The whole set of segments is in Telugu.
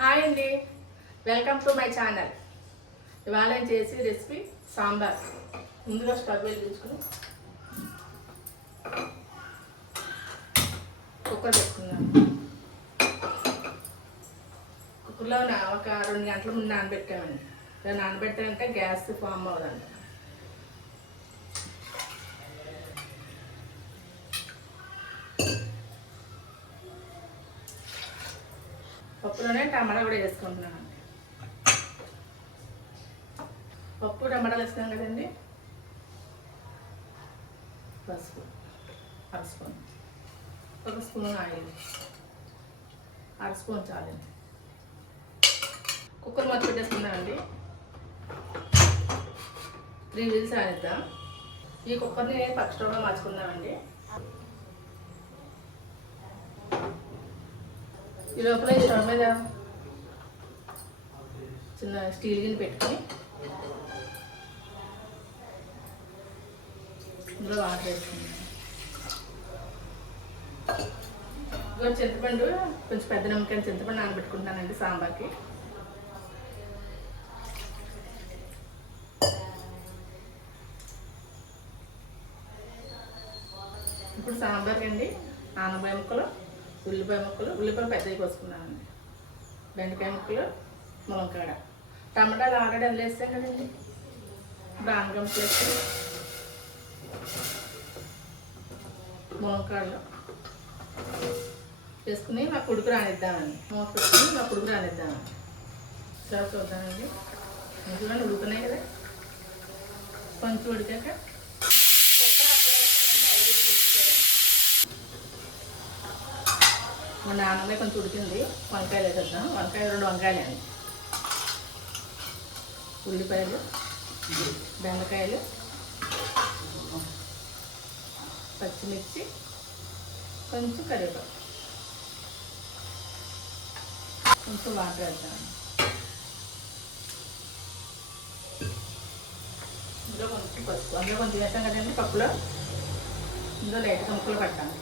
హాయ్ అండి. వెల్కమ్ టు మై ఛానల్ ఇవాళ నేను చేసి రెసిపీ? సాంబార్. ముందుగా స్టవ్ వెలిగించుకుని కుక్కర్ పెట్టుకున్నాను కుక్కర్లో నా ఒక రెండు గంటల ముందు నానబెట్టామండి నానబెట్టాక గ్యాస్ ఫామ్ అవ్వదండి పప్పులోనే టమాటా కూడా వేసుకుంటున్నాను. పప్పు టమాటాలు వేసుకున్నాం కదండి? పసుపు అర స్పూన్ ఒక స్పూన్ ఆయిల్ అర స్పూన్ చాలండి కుక్కర్ మొత్తం పెట్టేసుకున్నామండి త్రీ వీల్స్ ఆనిద్దాం ఈ కుక్కర్ని ఫస్ట్ స్టవ్లో మార్చుకుందామండి ఈ లోపల ఈ స్టవ్ మీద చిన్న స్టీల్ గిల్ పెట్టుకుని ఇందులో వాటర్ వేసుకున్నాను ఇదిగో చింతపండు కొంచెం పెద్ద నమ్మకాన్ని చింతపండు నానబెట్టుకుంటానండి సాంబార్కి. ఇప్పుడు సాంబార్కి అండి ఆనబాయి ముక్కలు. ఉల్లిపాయ ముక్కలు ఉల్లిపాయ పెద్దవి కోసుకున్నానండి. బెండకాయ ముక్కలు ములంకాడ టమాటాలు ఆల్రెడీ అందులో వేస్తాం కదండి. బాంగం వేసి ములంకాడలు వేసుకుని మా కొడుకు రానిద్దామండి. మూత పెట్టుకుని మా కొడుకు రానిద్దామండి. చాలా చూద్దామండి. ఇంట్లో ఉడుకున్నాయి కదా. కొంచెం ఉడికాక మా నాన్నమే కొంచెం ఉడికింది. వంకాయలు వేసేద్దాం. వంకాయ రెండు వంకాయలు అండి. ఉల్లిపాయలు బెండకాయలు పచ్చిమిర్చి కొంచెం కరివేపాకు. కొంచెం వాటర్ వేద్దాం ఇందులో కొంచెం పసుపు. అందులో కొంచెం వేస్తాం కదండి పప్పులో. ఇందులో లైట్ ముక్కలు పట్టాను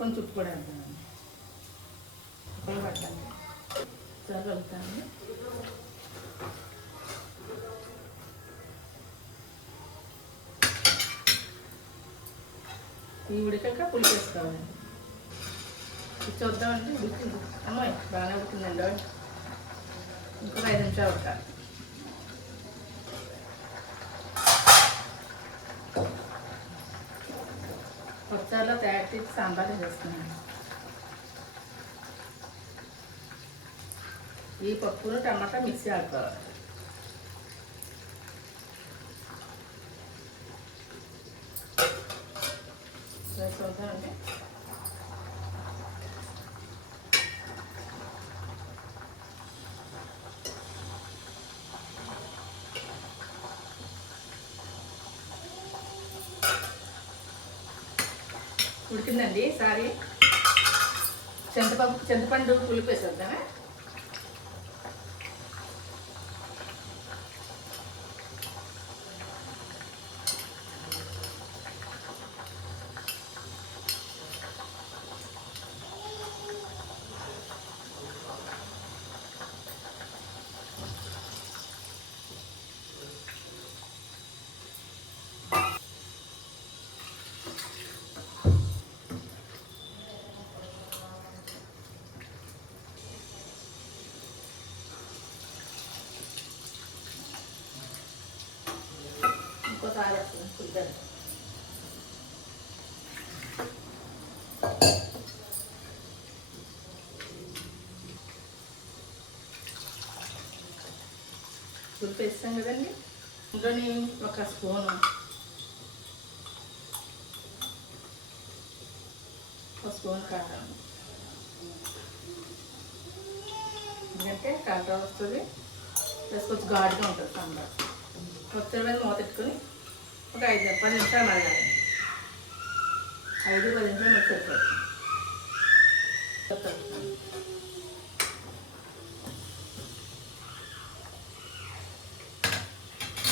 కొంచెం ఉప్పు కూడా వేద్దామండి ముక్కలు పట్టాను చాలా కలుపుతాను ఈ ఉడికాక పులుసు వేసుకోవాలండి ఇది చూద్దామండి ఉడికింది అమ్మాయి బాగానే ఉడికిందండి ఇంకొక ఐదు నిమిషాలు ఉడకాలి ఒకసారిలో తయారు చేసి సాంబార్ చేస్తున్నాను ఈ పప్పును టమాటా మిక్సీ ఆడుకోవాలి చూద్దామండి ఉడికిందండి. సారీ చింతపప్పు చింతపండు పులుపు వేసేద్దామా ఇంకోసారి వేస్తాను కదండి ఇందులోని ఒక స్పూను ఒక స్పూన్ కారం. ఎందుకంటే కారం వస్తుంది ప్లస్ కొంచెం ఘాటుగా ఉంటుంది సాంబార్. కొత్తిమీర మీద మూతెట్టుకొని ఒక ఐదు పది నిమిషాలు మరగాలి ఐదు పది నిమిషాలు మళ్ళీ సరిపోతుంది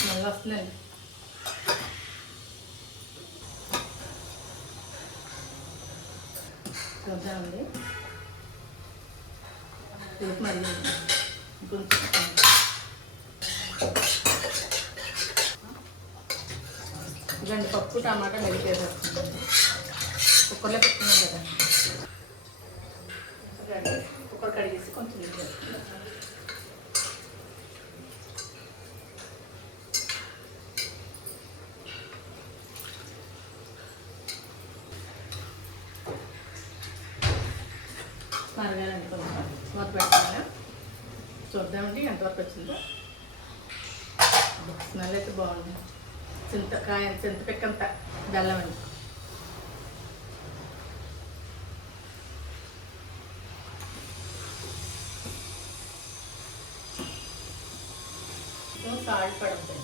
మళ్ళీ వస్తుందండి చూద్దామండి రేపు మరి రెండు పప్పు టమాటా మెలికేసేస్తుందండి కుక్కర్లో పెట్టుకున్నాం కదా. కుక్కర్ కడిగేసి కొంచెం నీళ్ళు వేసుకుందాం. మూత పెట్టుకున్నా చూద్దామండి ఎంతవరకు వచ్చిందో. స్మెల్ అయితే బాగుంది. చింతకాయ చింతపిక్కంత బెల్లం అండి సాల్ట్ పడుతుంది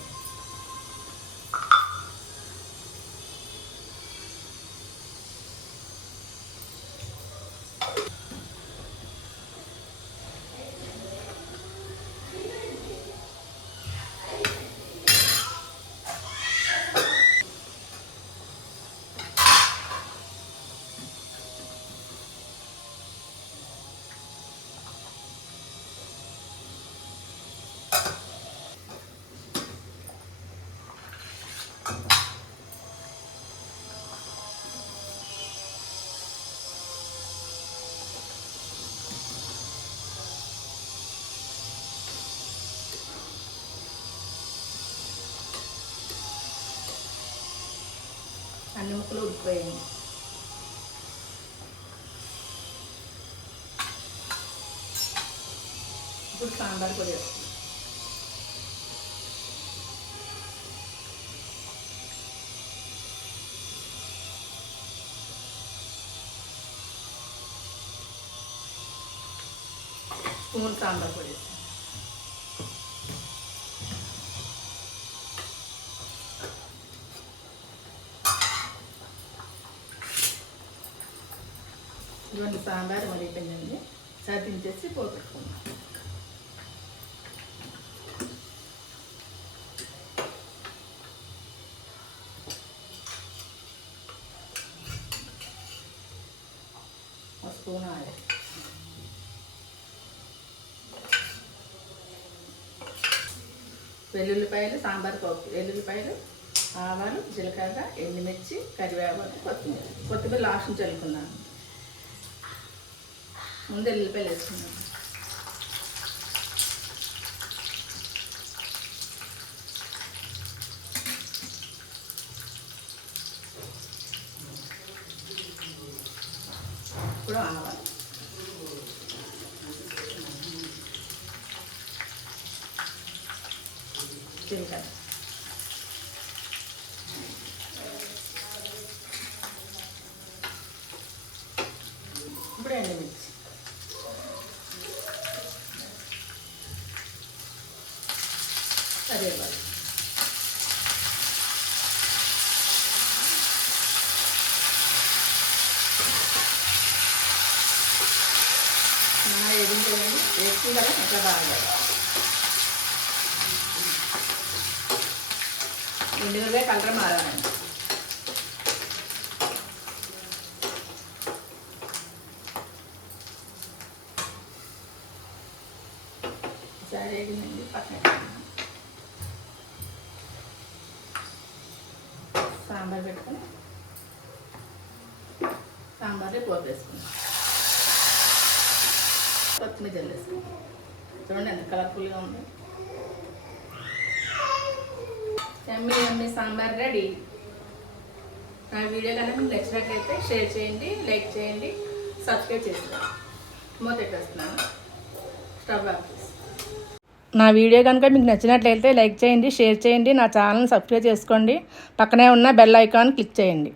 ముక్కలు ఉడికిపోయాయి ఇప్పుడు సాంబార్ పొడి వేస్తాం. స్పూన్ సాంబార్ పొడి వేస్తాం. ఇవన్నీ సాంబార్ మరి అయిపోయిందండి సర్దించేసి పోగొట్టుకున్నాం స్పూన్ ఆయిల్. వెల్లుల్లిపాయలు సాంబార్ పప్పు. వెల్లుల్లిపాయలు ఆవాలు జీలకర్ర ఎండుమిర్చి కరివేపాకు కొత్తిమీర. కొత్తిమీర లాస్ట్ చల్లుకున్నాను ముందు ఎల్లిపాయలు వేసుకున్నాను ఇప్పుడు ఆవాలు జీలకర్ర ఇప్పుడు ఎండుమిర్చి కరివేపాకు మన ఎదించేయండి వేసుకుని బాగా ఎండుమిరపకాయ కలర్ మారాలండి సరే వేగిందండి పక్కన సాంబార్ పెట్టుకొని సాంబార్లో పోపు వేసుకుందాం. కొత్తిమీర చూడండి ఎంత కలర్ఫుల్గా ఉంది. ఎమ్మి ఎమ్మి సాంబార్ రెడీ. నా వీడియో కనుక మీకు నచ్చినట్లయితే షేర్ చేయండి లైక్ చేయండి సబ్స్క్రైబ్ చేసుకోండి. మూత పెట్టేస్తున్నాను స్టవ్ ఆఫ్ నా వీడియో కనుక మీకు నచ్చినట్లయితే లైక్ చేయండి షేర్ చేయండి నా ఛానల్ని సబ్స్క్రైబ్ చేసుకోండి. పక్కనే ఉన్న బెల్ ఐకాన్ క్లిక్ చేయండి.